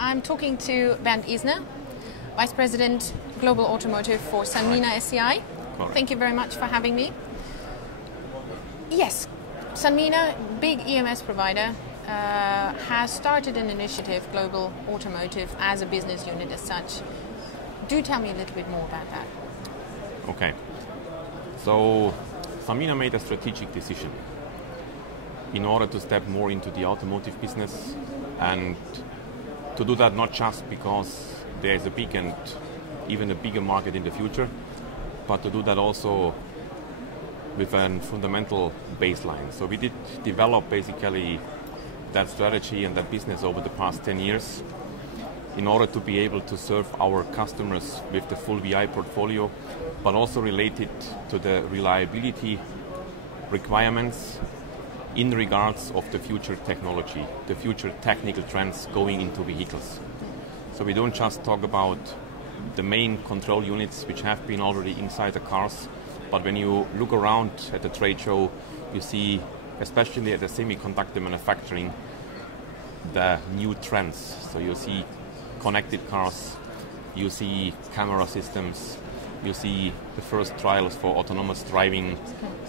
I'm talking to Bernd Enser, Vice President Global Automotive for Sanmina SCI. Thank you very much for having me. Yes, Sanmina, big EMS provider, has started an initiative, Global Automotive, as a business unit as such. Do tell me a little bit more about that. Okay. So Sanmina made a strategic decision in order to step more into the automotive business, and to do that not just because there is a big and even a bigger market in the future, but to do that also with a fundamental baseline. So we did develop basically that strategy and that business over the past 10 years in order to be able to serve our customers with the full VI portfolio, but also related to the reliability requirements in regards of the future technology, the future technical trends going into vehicles. So we don't just talk about the main control units which have been already inside the cars, but when you look around at the trade show, you see, especially at the semiconductor manufacturing, the new trends. So you see connected cars, you see camera systems, you see the first trials for autonomous driving,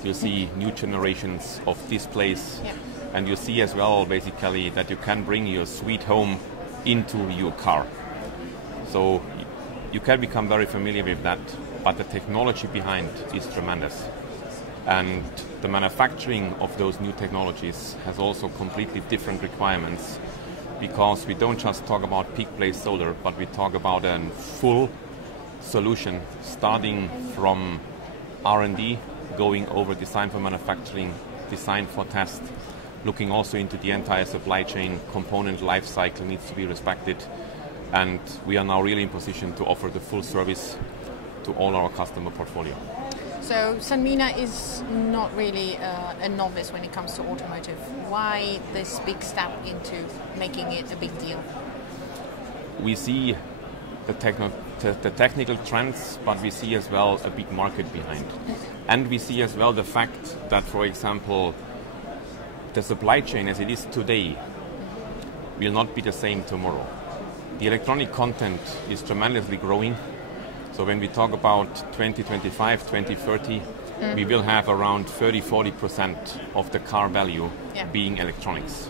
you see new generations of displays, and you see as well basically that you can bring your sweet home into your car. So you can become very familiar with that, but the technology behind is tremendous. And the manufacturing of those new technologies has also completely different requirements, because we don't just talk about peak place solder, but we talk about a full solution starting from R&D, going over design for manufacturing, design for test, looking also into the entire supply chain. Component life cycle needs to be respected, and we are now really in position to offer the full service to all our customer portfolio. So Sanmina is not really a novice when it comes to automotive. Why this big step into making it a big deal? We see the technical trends, but we see as well a big market behind. And we see as well the fact that, for example, the supply chain as it is today will not be the same tomorrow. The electronic content is tremendously growing. So when we talk about 2025, 2030, we will have around 30-40% of the car value being electronics.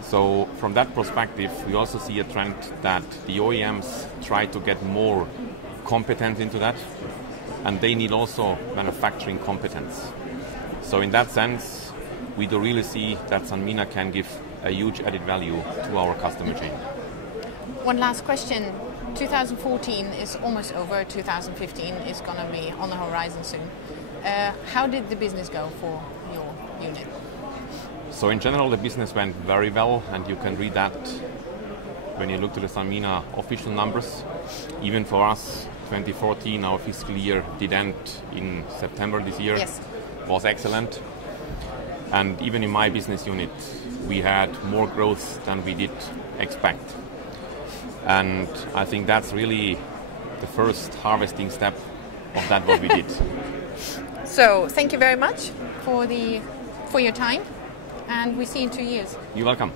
So from that perspective, we also see a trend that the OEMs try to get more competence into that, and they need also manufacturing competence. So in that sense, we do really see that Sanmina can give a huge added value to our customer chain. One last question. 2014 is almost over. 2015 is going to be on the horizon soon. How did the business go for your unit? So in general, the business went very well, and you can read that when you look to the Sanmina official numbers. Even for us, 2014, our fiscal year did end in September this year. Yes. Was excellent. And even in my business unit, we had more growth than we did expect. And I think that's really the first harvesting step of that what we did. So thank you very much for your time, and we see you in 2 years. You're welcome.